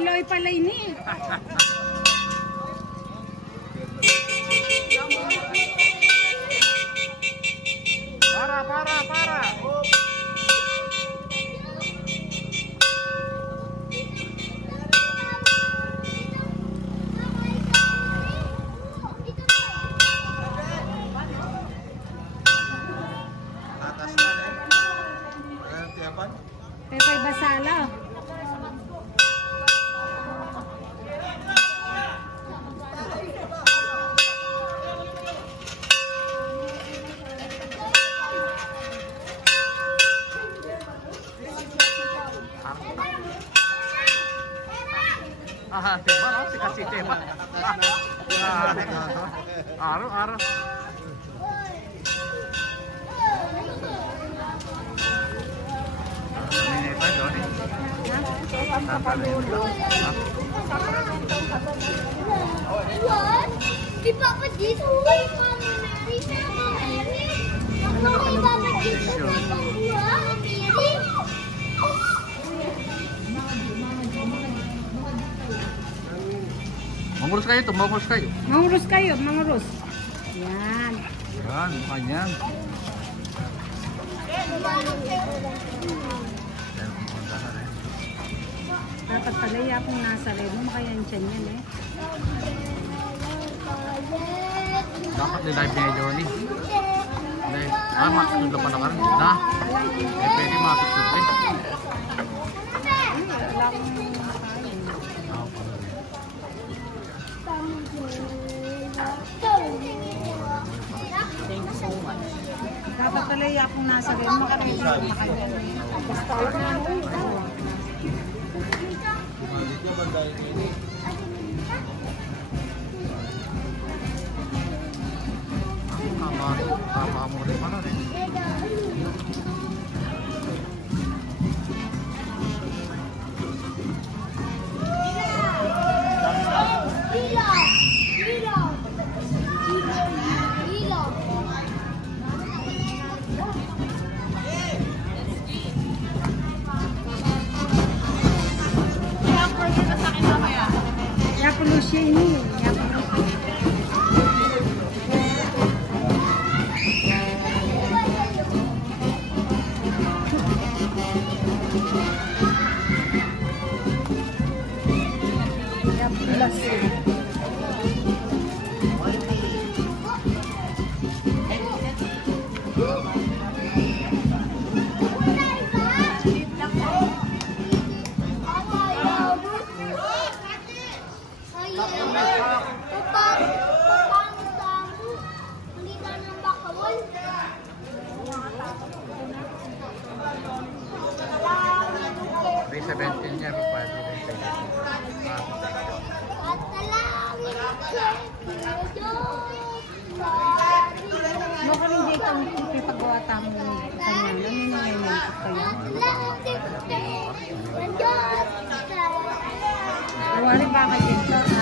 Loy pala ini. Para. Atas na eh. Ayan, tiyapan. Pepay Basala. Tema no, si tema. Aro. Ini pa Johnny. Di Papa dito, Mama Mary, Mama Mary. Ako kay Papa dito, Mama Mary. Mangurus kayo to, mangurus kayo. Mangurus kayo, mangurus. Yan. Yan, mukanya. Dapat pala yapong nasa red mo, makayan siya yan eh. Dapat nilive niya Johnny. Maksud pa naman. Na? Pwede maksud eh. Thank you so much. Dapat pala yapong nasa red mo, makayan siya makayan eh. Start na ako. Tama mo rin pala rin. Yapo Lucia ini. Wari bakit ito?